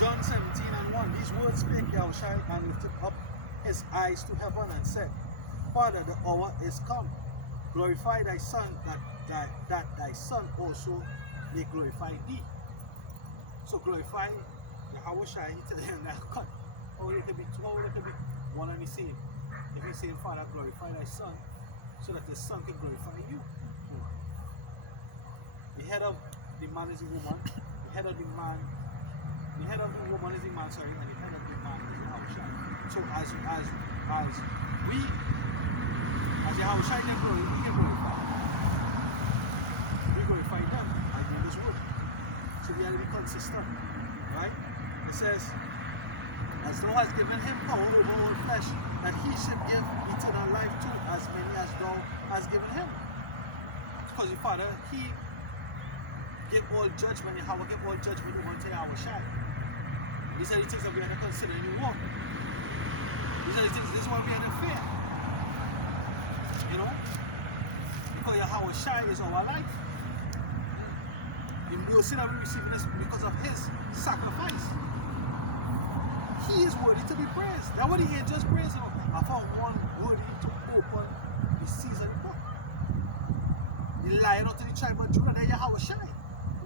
John 17:1, these words spake Yahushua and lifted up his eyes to heaven and said, Father, the hour is come. Glorify thy Son, that thy Son also may glorify thee. So glorify Yahushua, he tell him that cut. Or it can be two, or it can be one and the same. If he's saying, Father, glorify thy Son, so that the Son can glorify you. The head of the man is the woman, the head of the woman is the man, and the head of the man is Yahushua. So as Yahushua can glory, we can glorify. We glorify them by doing this work. So we have to be consistent. Right? It says, as thou hast given him power over all flesh, that he should give eternal life to as many as thou hast given him. Because the Father, he give all judgment, and how we give all judgment we want to Yahushua. These are the things that we have to consider in the walk. These are the things, this is why we have to fear. You know? Because Yahushua is our life. The mercy that we receive is because of his sacrifice. He is worthy to be praised. That's what the angels praise him. I found one worthy to open the seas of the book. The lion of the tribe of Judah, that Yahushua.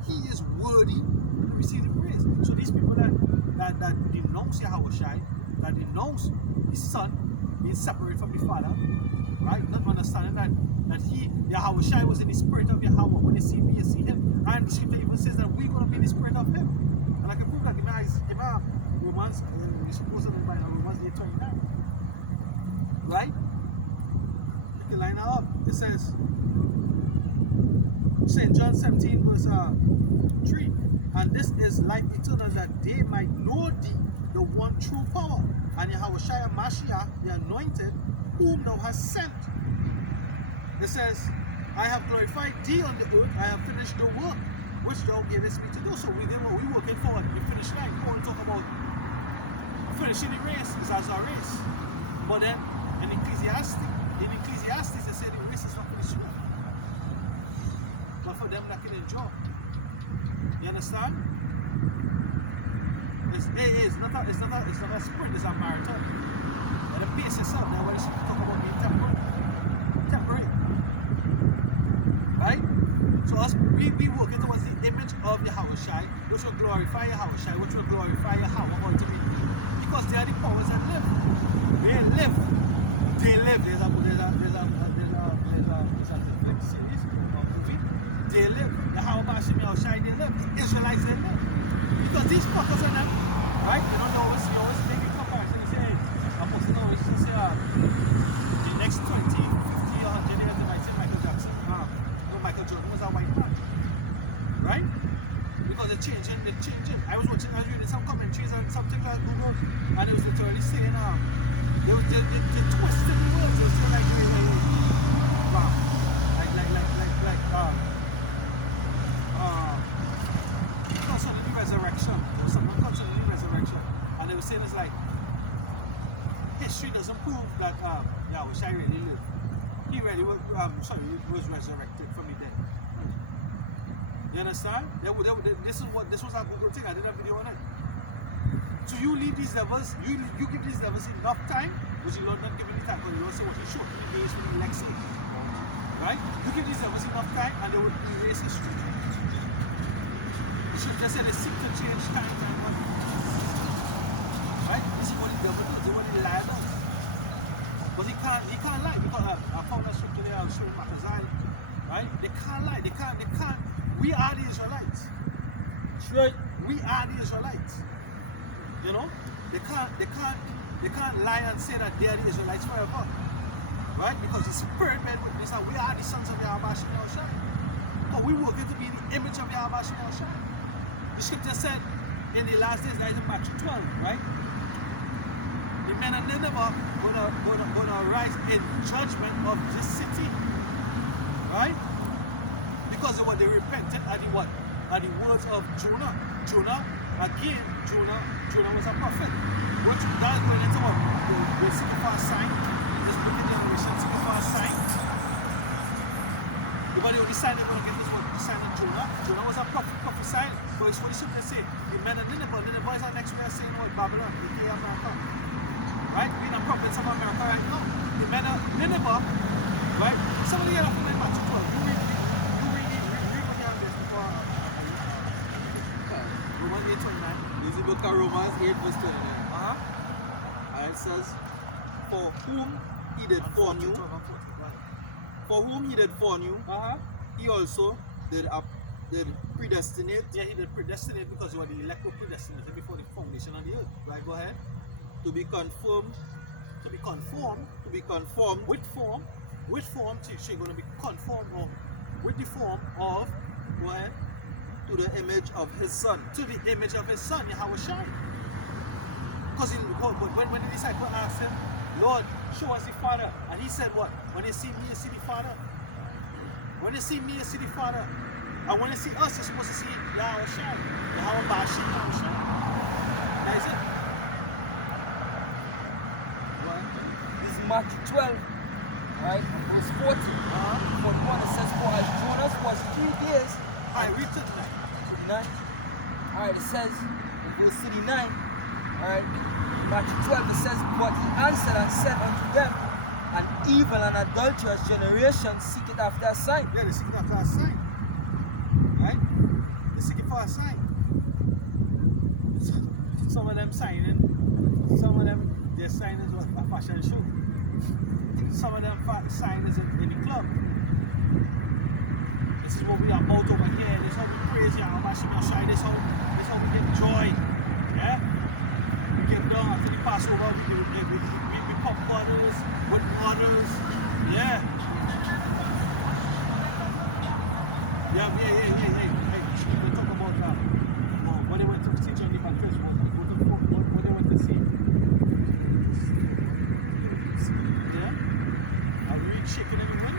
He is worthy to receive the praise. So these people that denounce Yahushua, that denounce the Son being separated from the Father, right? Not understanding that Yahushua was in the spirit of Yahweh. When they see me, you see him. And the scripture even says that we're going to be in the spirit of him. And I can prove that in Romans, we're supposed to be by Romans 8:29. Right? You can line that up. It says, St. John 17 verse 3, and this is life eternal, that they might know thee, the one true power, and Yahushua Mashiach, the anointed, whom thou hast sent. It says, I have glorified thee on the earth, I have finished the work which thou gavest me to do. So we working forward, we finish line. Paul talk about finishing the race is as a race. But then in Ecclesiastes they say the race is not finished yet. But for them that can enjoy. You understand? It's not a sprint, it's a marathon. And the pace yourself, that's why they talk about being temporary. Right? So us we working towards the image of Yahushua, which will glorify Yahushua, which will glorify Yahweh ultimately. Because they are the powers that live. They live. There's a Netflix series or movie. They live. The Hawabashim Yahushua, they live. The Israelites, they live. Because these fuckers are them, right? You know, you always make a comparison. You say, hey, I'm supposed to always say, the next 20, 50, 100 years, they might say Michael Jackson. No, Michael Jordan was a white man. Right? Because they're changing. I was reading some commentaries and something like Google, and it was literally saying, they twisted the words. They were saying like, wow, concerning the resurrection, or something concerning the resurrection, and they were saying it's like history doesn't prove that Yahushua really lived. He really was, was resurrected from the dead. You understand? This was a Google thing. I did a video on it. So you leave these devils, you give these devils enough time, which you not give any time, because you don't say what you show, the days when you like say. Right? You give these devils enough time and they will erase history. You should just say they seek to change time. Right? This is what the devil does, this is what the liar does. But he can't lie, because I found that scripture there, I was showing Matazai. Right? They can't lie, they can't. We are the Israelites. Right. We are the Israelites. You know? They can't lie and say that they are the Israelites forever. Right? Because the Spirit bear witness that we are the sons of Yahushua. But we working to be the image of Yahushua. The scripture said in the last days, that is in Matthew 12, right? The men of Nineveh gonna rise in judgment of this city. Right? Because of what they repented at the what? At the words of Jonah. Jonah was a prophet. Which that is going into what? We're seeking for a sign. This wicked generation seeking for a sign. The But the only sign they're going to get is what? The sign in Jonah. Jonah was a prophet sign. But it's what the scripture say. The men of Nineveh. Nineveh is our next way of saying what? Babylon, aka America. Right? Being a prophets of America right now. The men of Nineveh, right? Somebody get up from my Matthew 12. You read what you have this before. Romans 8:29. This is the book of Romans 8 verse 29. And it says, for whom he did foreknew, he also did predestinate. Yeah, he did predestinate because you were the elect were predestinated before the foundation of the earth. Right, go ahead. To be conformed. With form, so you're going to be conformed with the form of, go ahead. To the image of his son. To the image of his son, Yahweh Shai. Because when the disciple asked him, Lord, show us the Father. And he said what? When they see me, you see the Father. When they see me, you see the Father. And when they see us, they're supposed to see Yahweh Shai. Yahweh Bashim, Yahweh Shai. That is it. What? This is Matthew 12, right? Verse 40. 41, it says, for as Jonas was 3 days. I read to tonight. Alright, it says in verse 39, alright, Matthew 12, it says, but he answered and said unto them, an evil and adulterous generation seeketh after a sign. Yeah, they seek after a sign. Right? They seek for a sign. Some of them signing, some of them, their sign is what? A fashion show. Some of them sign is in the club. This is what we are about over here. This is how we praise Yahweh Shai. This is how we get joy. Yeah? We get down after the Passover. We pop bottles with bottles. Yeah. Yeah. We talk about what they went to see John the Baptist. What they went to see. Yeah? Are we shaking everyone?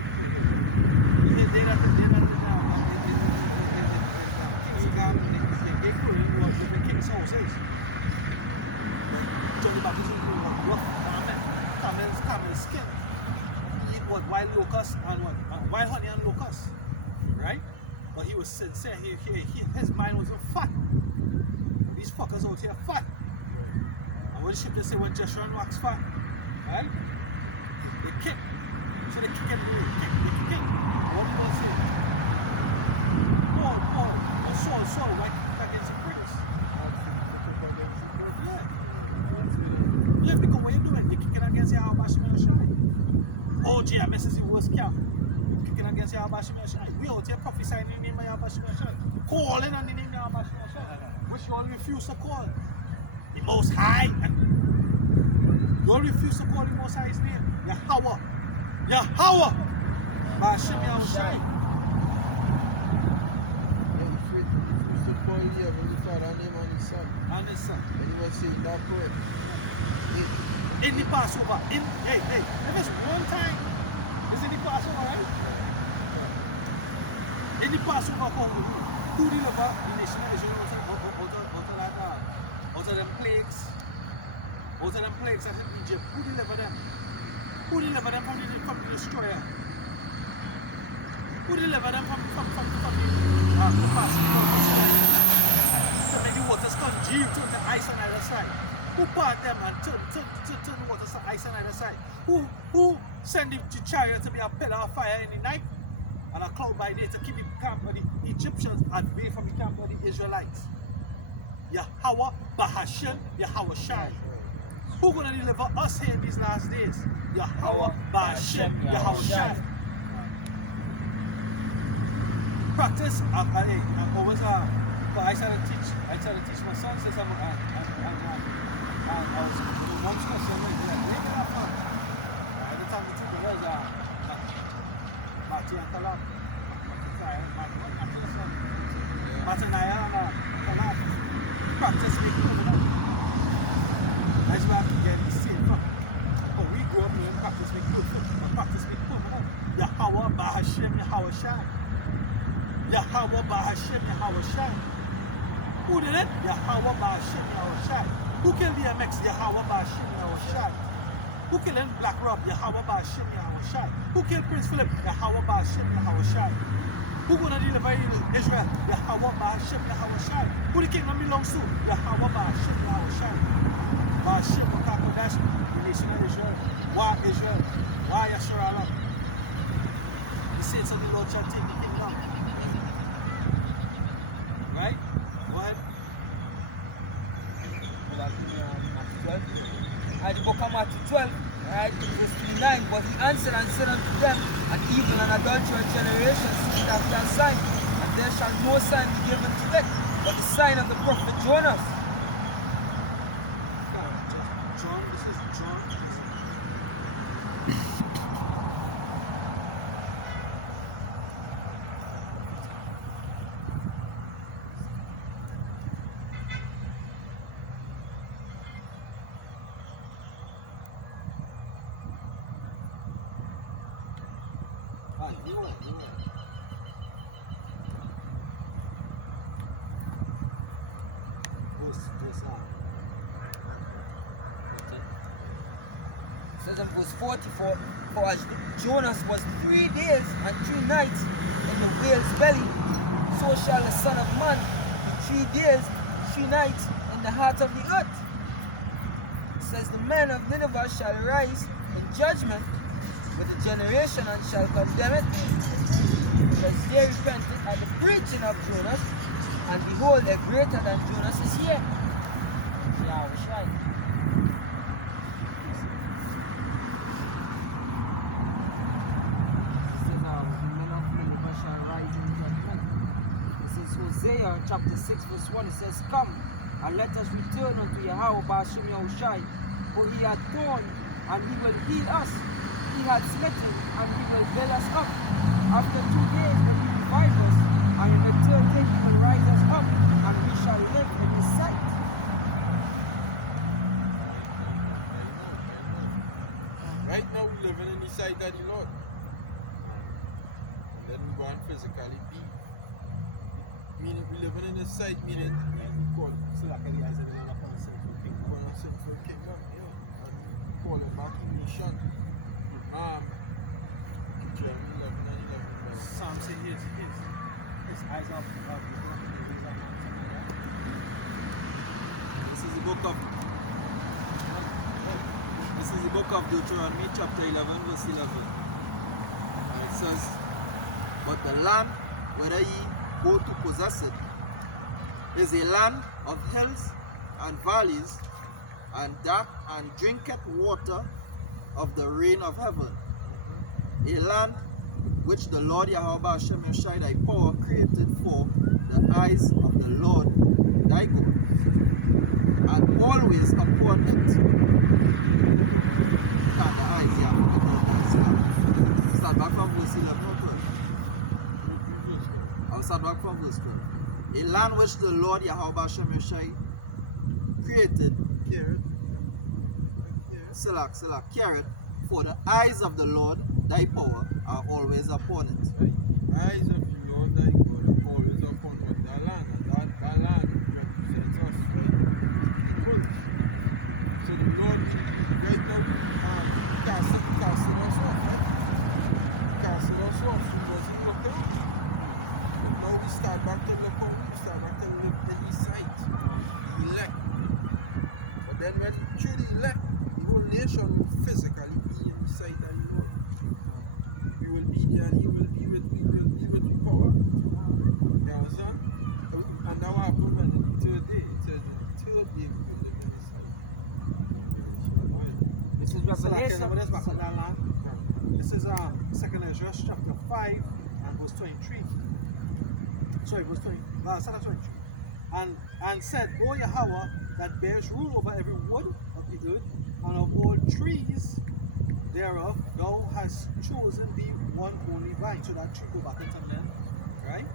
They're not the king's houses. Johnny Baptist was rough camel skin. He eat what? Wild locusts and what? Wild honey and locusts. Right? But he was sincere. His mind was fat. These fuckers out here fat. And what the scripture say when Joshua and wax fat? Right? They kick. So they kick everywhere. They kick. What do you say? Saul, why against the British? Yeah, because what you're doing, you're kicking against Yahweh Bashim Shai. Oh, GMS is the worst camp. You're kicking against Yahweh Bashim Shai. We out here prophesying in the name of Yahweh Bashim Shai. Calling on the name of Yahweh Bashim Shai. Which you all refuse to call. The Most High. You all refuse to call the Most High's name. Yahweh Bashim Yahweh Shai. And his son. And you must say that correct. In the Passover. Hey, if it's one time, it's in the Passover, right? In the Passover, who delivered the nation of Israel out of them plagues? Out of them plagues that in Egypt. Who delivered them? Who delivered them from the destroyer? Who delivered them from the Passover? To make the waters congeal, turn to ice on either side. Who part them and turn the waters to ice on either side? Who send the chariot to be a pillar of fire in the night and a cloud by day to keep the camp of the Egyptians away from the camp of the Israelites? Yahweh Bahashem, Yahweh Shai. Who gonna deliver us here in these last days? Yahweh Bahashem, Yahweh Shai. Practice, always I started to teach my son since I'm I was one question like that. Maybe not fun. Every time the teacher was Martin and Kalam. Martin and Kalam. Practice make good enough. That's why I can get the same from. But we grew up doing practice make good foot. Practice make good enough. Yahweh Bahashem Yahweh Shai. Yahweh Bahashem Yahweh Shai. Who did it? Yahweh Ba'ashem Yahweh Shai. Who killed the MX? Yahweh Ba'ashem Yahweh Shai. Who killed Black Rob? Yahweh Ba'Shem Yahweh Shai. Who killed Prince Philip? Yahweh Ba'Shem Yahweh Shai. Who gonna deliver Israel? Yahweh Ba'Shem Yahweh Shai. Who the kingdom belongs to? Yahweh Ba'Shem Yahweh Shai. Ba'Shem Ba'Kakodash, the nation of Israel. Why Israel? Why Yashar Allah? The saints of the Lord shall take the kingdom. Right? Go ahead. And the book of Matthew 12, right, verse 39, but he answered and said unto them, an evil and adulterous generation seeketh after a sign, and there shall no sign be given to it, but the sign of the prophet Jonas. John, this is John. You are. It says in verse 44, for as Jonas was 3 days and 3 nights in the whale's belly, so shall the Son of Man be 3 days, 3 nights in the heart of the earth. It says the men of Nineveh shall rise in judgment with the generation and shall condemn it, because they repented at the preaching of Jonas, and behold, a greater than Jonas is here. Yahweh Shai. Hosea chapter 6 verse 1, it says, come and let us return unto Yahweh Ba'Shem Yahushai, for he hath torn and he will heal us, he hath smitten and he will build us up. After 2 days will he revive us, and in the third day he will rise us up, and we shall live in his sight. Right now we're living in the sight of the Lord. And then we go and physically be. Meaning we're living in the sight, meaning we call it. So like any guys in the upon the sinful king. We're going to sing for a kingdom, yeah. And call it back to nation. Jeremiah 11 and 11. Psalm says his eyes are This is the book of Deuteronomy chapter 11 verse 11. And it says, but the land whither ye go to possess it is a land of hills and valleys, and that and drinketh water of the rain of heaven. A land which the Lord Yahweh Ba'Shem Yahushai thy power created for the eyes of the Lord thy God, and always upon it. And the eyes, yeah. Start back from verse 11 or 12. I'll start back from verse 12. A land which the Lord Yahweh Ba'Shem Yahushai created, Selah, carried, for the eyes of the Lord thy power are always upon it. Right. Eyes of the Lord thy God are always upon what that land, and that land represents us, right? So the Lord right now casting us off, right? Casting us off, so wasn't looking. But now we start back to look on, we start back to look at the sight, the elect. But then when through the elect, the whole nation will physically be in the sight of the Lord. We will be there and he will be with power. You understand? And now happen when the third day, it says the third day we will live in the sight. This is Revelation. This is 2nd Ezra chapter 5 and verse 23. Sorry, verse 20. Second 23. And said, O Yahweh, that bears rule over every wood of the earth, and of all trees thereof, thou hast chosen thee one only vine. So that tree go back into them, right?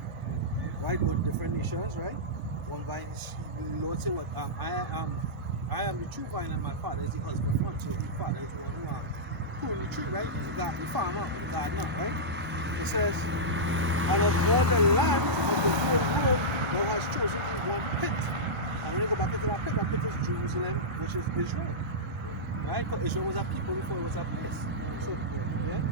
Right, with different nations, right? One vine, the Lord said, what? I am the true vine, and my father is the husband. So the father is the one who prune the tree, right? He's the farmer, the gardener, right? It says, and of all the land of the whole world, thou hast chosen thee one pit. And when you go back into that pit is Jerusalem, which is Israel. Right? Because Israel was a people before it was a place. So, yeah?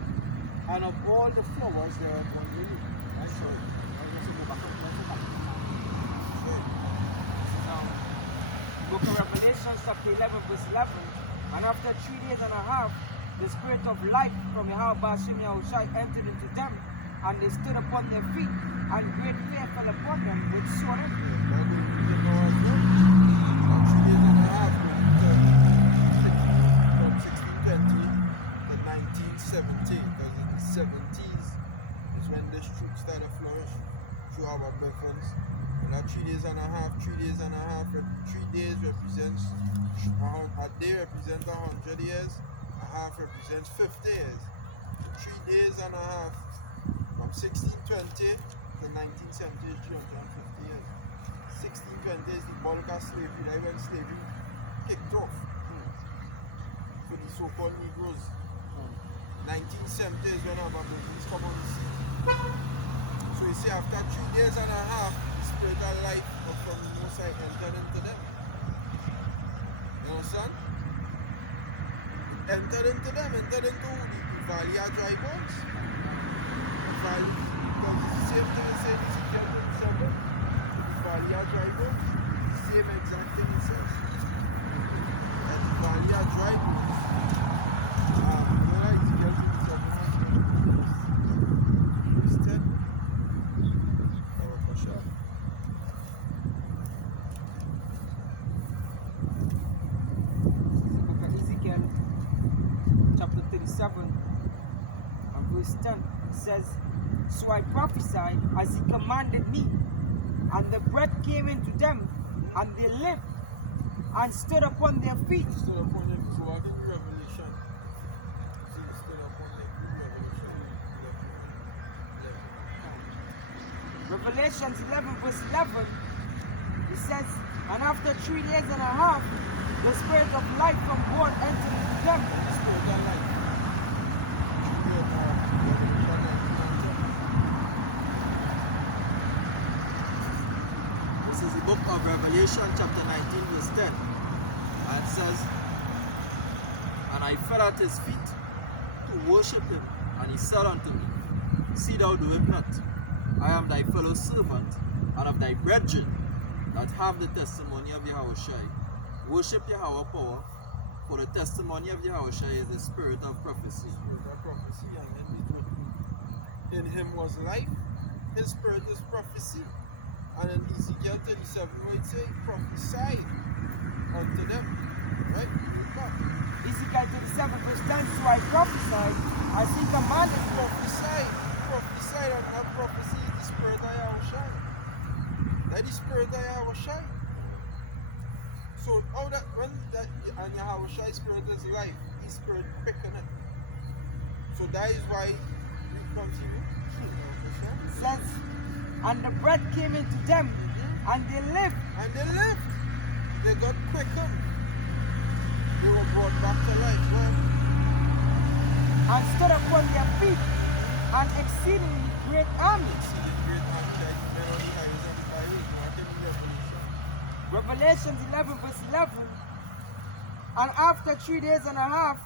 And of all the flowers, there are one unique. Right? So, I'm going to go back up. Sure. Now, Book of Revelation, chapter 11, verse 11. And after 3 days and a half, the spirit of life from Yahweh Bashim Yahushai entered into them, and they stood upon their feet, and great fear fell upon them, which saw them. Now go to the Noah's book. About 3 days and a half from 1620 to 1970, because in the 70s is when this truth started to flourish through our veterans. And that 3 days and a half, 3 days and a half, 3 days represents, a day represents 100 years, a half represents 50 years. 3 days and a half from 1620 to 1970 is 350 years. 1620 is the bulk of slavery, that when slavery kicked off for the so-called Negroes. 1970 is when our Britons come on the scene. So you see, after 3 days and a half, the spirit of life from the Most High entered into them. You understand? It entered into them, entered into the valley of dry bones. The valley, because it's the same thing it says in Ezekiel 27. The valley of dry bones. The same exact thing it says. And the valley of dry bones. Ezekiel 27 verse 10. Book of Ezekiel, chapter 37, and verse 10 says, So I prophesied as he commanded me, and the breath came into them, and they lived, and stood upon their feet. Stood upon them. So I think Revelation. See, stood upon them. Revelation 11, verse 11, it says, And after 3 days and a half, the spirit of life from God entered into them. Spirit of life. This is the book of Revelation, chapter 19, verse 10. And it says, And I fell at his feet to worship him, and he said unto me, See thou do it not. I am thy fellow servant, and of thy brethren that have the testimony of Yahushai. Worship Yahweh power, for the testimony of Yahushai is the spirit of prophecy. Spirit of prophecy, and then it would, in him was life, his spirit is prophecy. And in Ezekiel 37, where it says, prophesy unto them. Right? Read back. Ezekiel 37, verse 10, So I prophesied as he commanded me. Prophesy, and not prophecy is the spirit of Yahushai. That is the spirit of Yahushai. So how that when that and Yahushai spirit is life, his spirit quicken it. So that is why we continue. It says, And the breath came into them, and they lived. And they lived. They got quickened. They were brought back to life. Well, And stood upon their feet, an exceedingly great army. exceeding great army like men on the highways and the byways. What in Revelation? Revelation 11, verse 11. And after 3 days and a half,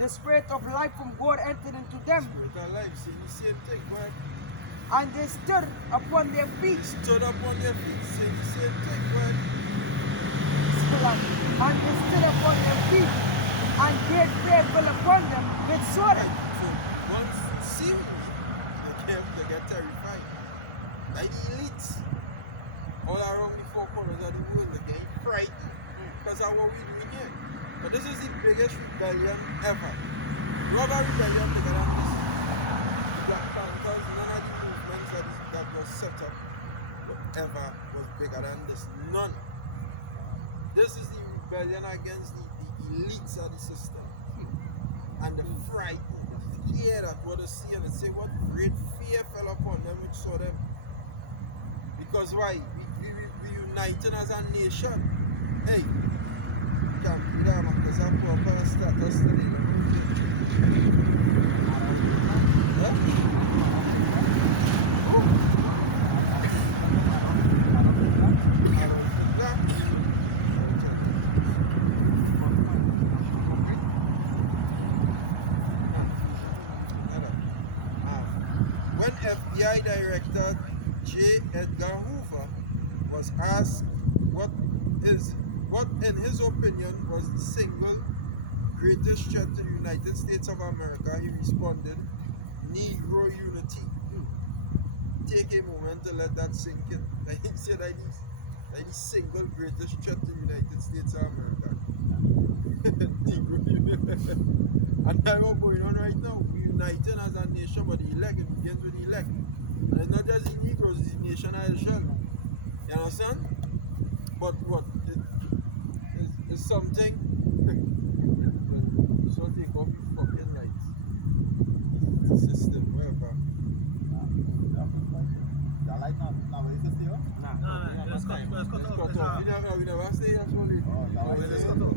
the spirit of life from God entered into them, Spirit of life, saying the same thing. Well, and they stood upon their feet. stood up on their feet, saying the same thing. Well, And they stood upon their feet, and great fear fell upon them with sword. so once you see me, they get terrified. Like the elites all around the four corners of the world, they get frightened because of what we're doing here. But this is the biggest rebellion ever. No other rebellion bigger than this. The Black Panthers, none of the movements that was set up ever was bigger than this. None. This is the rebellion against the elites of the system. And the fright, the fear that what they see, and they say what great fear fell upon them which saw them. Because why? We united as a nation. Hey, you can't do that, man, because our proper status today. FBI Director J. Edgar Hoover was asked what in his opinion was the single greatest threat to the United States of America, he responded, Negro unity. Take a moment to let that sink in. Like he said that the single greatest threat to the United States of America. Negro unity. And that's what's going on right now. We're uniting as a nation, but the elect, it begins with the elect. And it's not just the Negroes, it's the nation as well. You understand? But what? It's something. So take off your fucking lights. The system, whatever. The light not very system? Let's cut off. We never stay here so late. Oh, that was Let's it. cut off.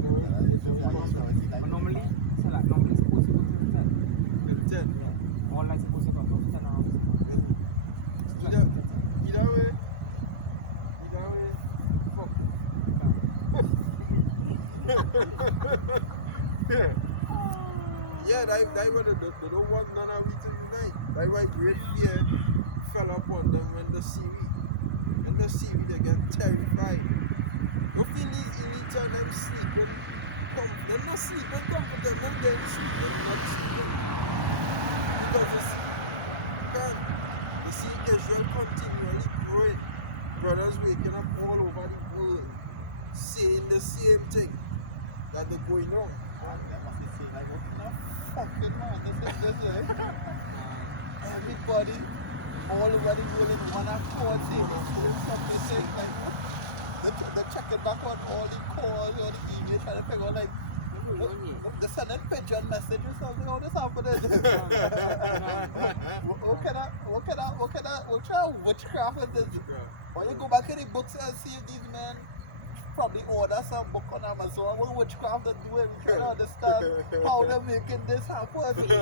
But normally, so like normally it's supposed to go to 10. 10. All night supposed to go to 10 hours. Either way, fuck. Yeah, they don't want none of we to unite. That's why great fear fell upon them when they see we. When they see we, they get terrified. You feel these elites and them sleeping. They're not sleeping comfortable, they're sleeping, not sleeping. Because you see Israel continually growing. Brothers waking up all over the world saying the same thing that they're going on. And they must be saying like, what the fucking man, this is everybody all over the world in one accord saying something saying like, what? They're checking back on all the calls or the emails trying to figure out like, they're sending pigeon messages or something, all this happening. What kind of witchcraft is this? Or you go back in the books and see if these men probably order some book on Amazon. What witchcraft they do, we try to understand how they're making this happen. You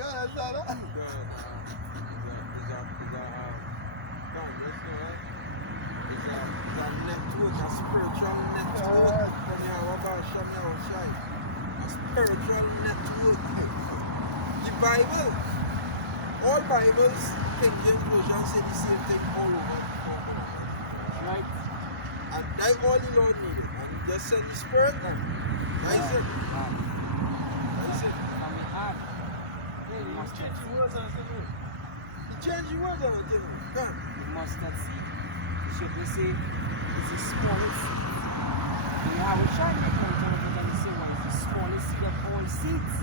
understand that? Network, a spiritual network. A spiritual network. The Bible, all Bibles, King James Version say the same thing all over. Right? And that's all the Lord needed. And he just sent the Spirit now. That's it. That's it. And we had. You must change the words and everything. He changed the words on it, you know. Come. The mustard seed, should we say, is the smallest seed. We have a Chinese culture that we say one is the smallest seed of all seeds.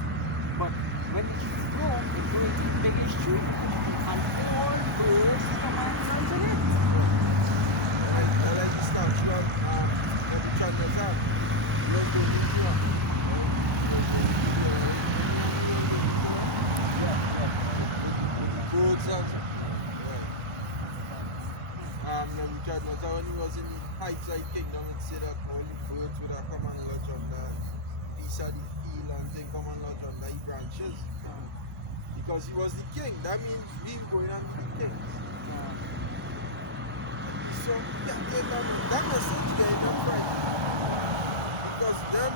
But when the trees grow, they grow into the biggest tree, and all birds come and plant in it. I like the statue of the Chinese have. Let's go to the Birds and Richard Nota, when he was in the heights of the kingdom, it said that all the birds would have come and lodge on the piece of the field and thing come and lodge on the branches. Because he was the king. That means we going on to be kings. So that message gave them right. Because then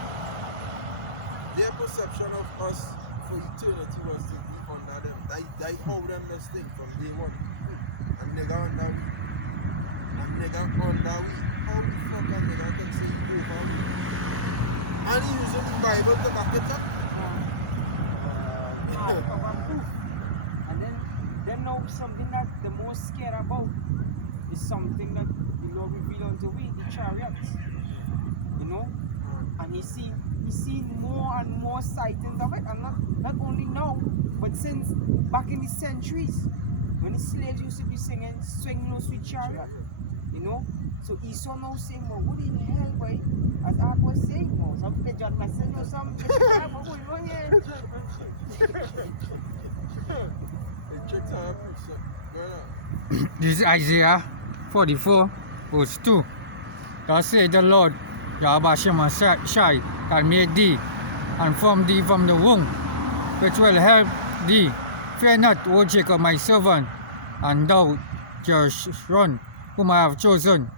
their perception of us for eternity was to be under them. They hold them this thing from day one. And nigga under we. And nigga under we. How the fuck a nigga can say you over we? And he using the Bible to back it up. And then now something that the most scared about is something that the Lord revealed unto we, the chariots. You know? And he seen more and more sightings of it, and not only now, but since back in the centuries, when the slaves used to be singing swing low sweet chariot, you know. So Esau now saying, well, what in hell, boy? As I was saying, well, some pigeon message or something. What's going on here? This is Isaiah 44, verse 2. Thus saith the Lord, Yahweh Shai, that made thee, and formed thee from the womb, which will help thee. Fear not, O Jacob, my servant, and thou, Jeshurun, whom I have chosen.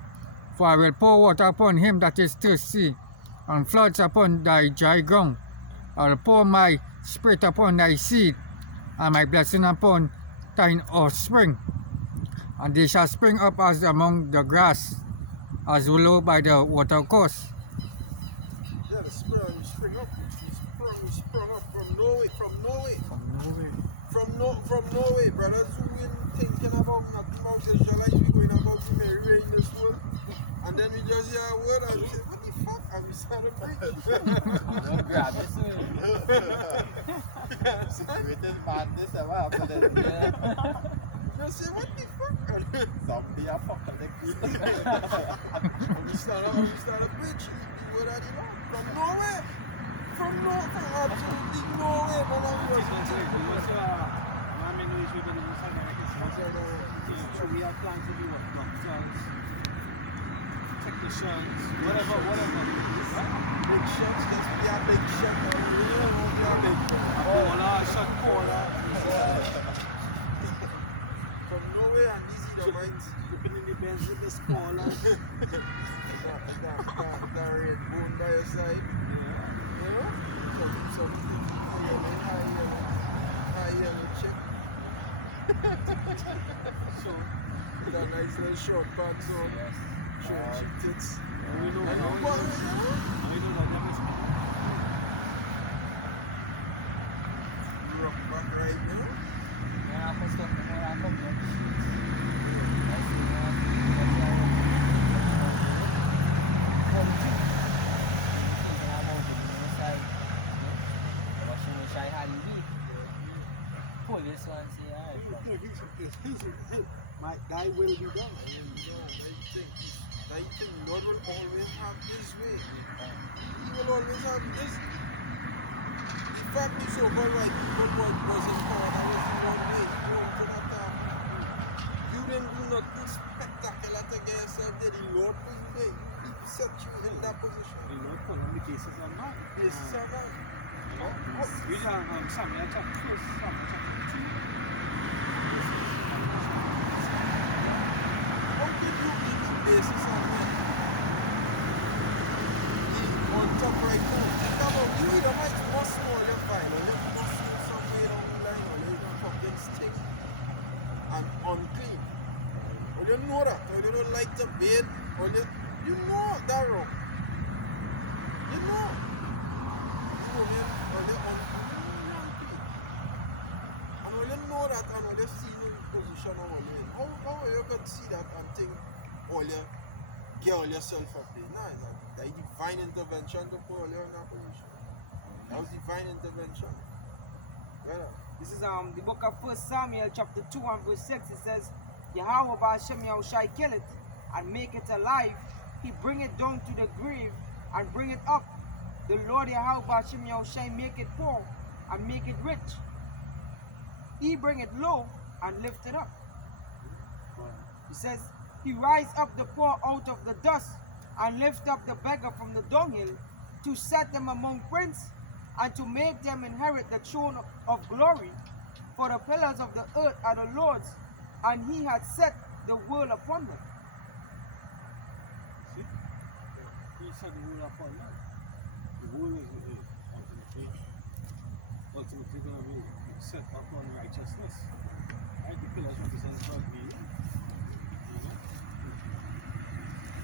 For I will pour water upon him that is thirsty, and floods upon thy dry ground. I will pour my spirit upon thy seed, and my blessing upon thine offspring. And they shall spring up as among the grass, as willow by the watercourse. Yeah, the spring up. He sprung up from Norway. From Norway, brothers who been thinking about nothing about Israelites, we going about to marry in this world. And then we just hear a word and we say, what the fuck? And we start to preach. Don't grab it soon. Greatest madness ever after this. Just say, what the fuck? And Zombie apocalypse. we start to preach the word of the Lord. From Norway. From absolutely Norway, man. We have plans to do what? Doctors, technicians, whatever. Big shots, let's be a big shot. We won't be a big Shot caller. From Norway and these are the minds. Flipping in the Benz in the caller. That red bone by your side. You know? Some high yellow chick. So, with a nice little short pants on. Yes. Showing cheek tits. We know And now. you want it, you know? We know that them is Rock back right now. Yeah, I must stop the more I come here. Pull this one, say, alright. Thy will be done. I think Lord will always have this way. He will always have this. The fact is so called white people was in power. That was the one way. He won't put that down. You didn't do nothing spectacular to get yourself there. The Lord put you there. He set you in that position. The Lord put on the cases on man. This is how man. We have Samuel chapter 1, Samuel chapter 2. How can you be the basis on that? On top right now. Think about you either might must know your file or you must know somewhere down the line or you don't fucking stink and unclean. Or you know that, or you don't like to bathe, or you know that wrong. You know. You know him, or you unclean. And when you know that and when you see in position of all in, how you can see that and think all you get all yourself up there? Nah, that's divine intervention to put all you in that position. That was divine intervention. Yeah. This is the book of 1 Samuel chapter 2 and verse 6. It says, Yahweh Ba'ashem Yahushai kill it and make it alive. He bring it down to the grave and bring it up. The Lord Yahweh Ba'ashem Yahushai make it poor and make it rich. He bring it low and lift it up. He says, He rise up the poor out of the dust and lift up the beggar from the dunghill to set them among princes and to make them inherit the throne of glory. For the pillars of the earth are the Lord's, and He hath set the world upon them. See? He said the world upon man. The world is ultimately going to be set upon righteousness. Right? The pillars represent God being.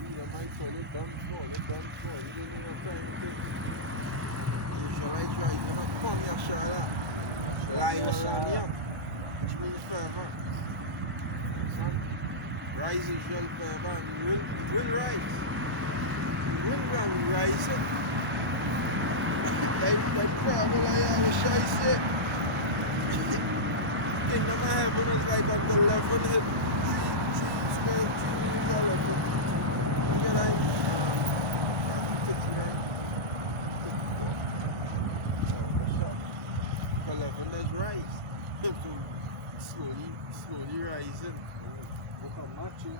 You might call it done for, you done for. You don't have time to think. Shall I try? You don't come here, Shala. Shall I Shania? Which means forever. Rise is well forever and will rise. Will rise. Like travel, I wish I said. Kingdom of heaven is like at the level of 3 square 2 color. Can I? 11 is rise. Slowly rising. Book of Matthew,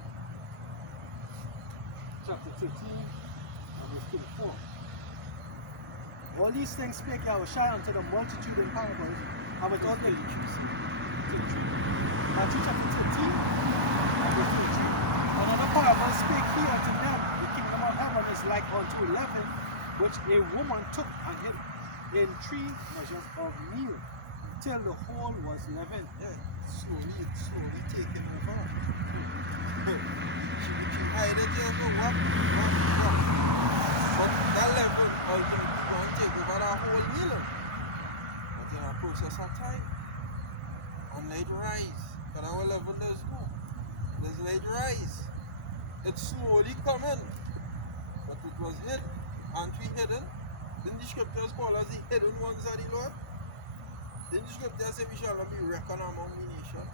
chapter 15, and verse 24. All these things spake Yahushua unto the multitude in parables, and without the trees. Matthew chapter 13, and verse 23. Another parable spake he unto them, the kingdom of heaven is like unto a leaven, which a woman took and hid in 3 measures of meal, till the whole was leavened. Yeah, slowly taking over. She either just go what. But that level ultimately going to take over that whole meal. But in a process of time, and let it rise. Because our level does go. There's let it rise. It's slowly coming. But it was hidden. Aren't we hidden? Didn't the scriptures call us the hidden ones of the Lord? Didn't the scriptures say we shall not be reckoned among the nations?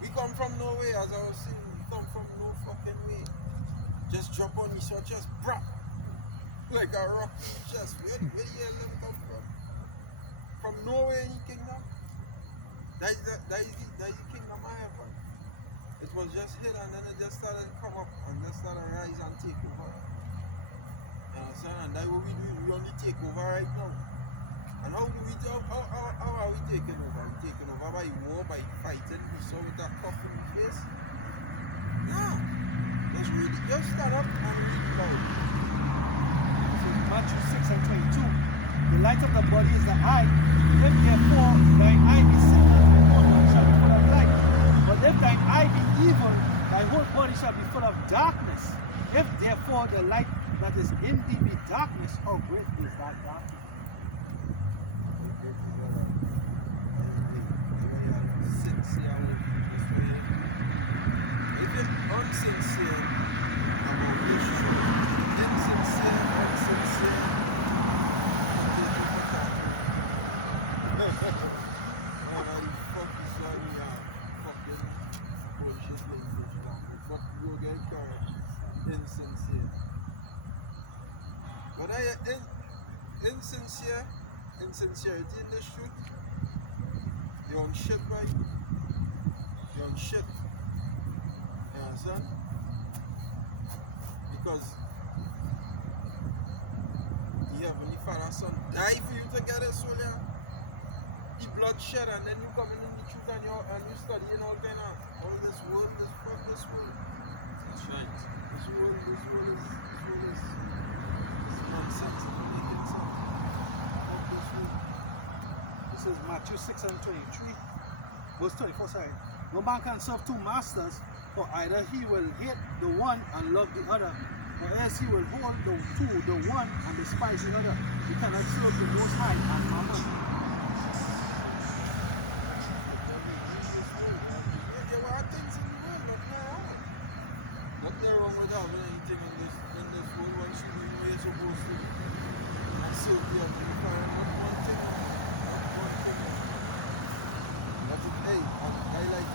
We come from nowhere, as I was saying. We come from no fucking way. Just drop on me, so just brap. Like a rock. Just where the hell them come from? From nowhere in the kingdom. That is the kingdom of heaven. It was just hit and then it just started to come up and just started to rise and take over. You understand? And that's what we do. We only take over right now. And how do we do? How are we taking over? Are we taking over by war, by fighting? We saw with that cuff in the face? No. Just read it. Just stand up and read it out. So Matthew 6 and 22. The light of the body is the eye. If therefore thine eye be single, thy whole body shall be full of light. But if thine eye be evil, thy whole body shall be full of darkness. If therefore the light that is in thee be darkness, how great is that darkness? If you're unsincere about this truth, insincere, unsincere, what the fuck is that we are? Fucking bullshit language now. Fuck you get correct. Insincere. But I insincerity in this truth, you're on shit, right? You're on shit. You understand? Because the Heavenly Father Son died for you to get it, so yeah. The blood shed and then you come in the truth and you studying all kind of all this world, this world. That's right. This world is nonsense. It don't make any sense. Fuck this world. This is Matthew 6 and 23. Verse 24, sorry. No man can serve two masters, for either he will hate the one and love the other, or else he will hold the one and despise the other. You cannot serve the Most High and Mammon. There are things in the world, nothing wrong with having anything in this world once you do what you're supposed to. And serve the Heavenly Father, not one thing. Not one thing. That's it. Hey, I like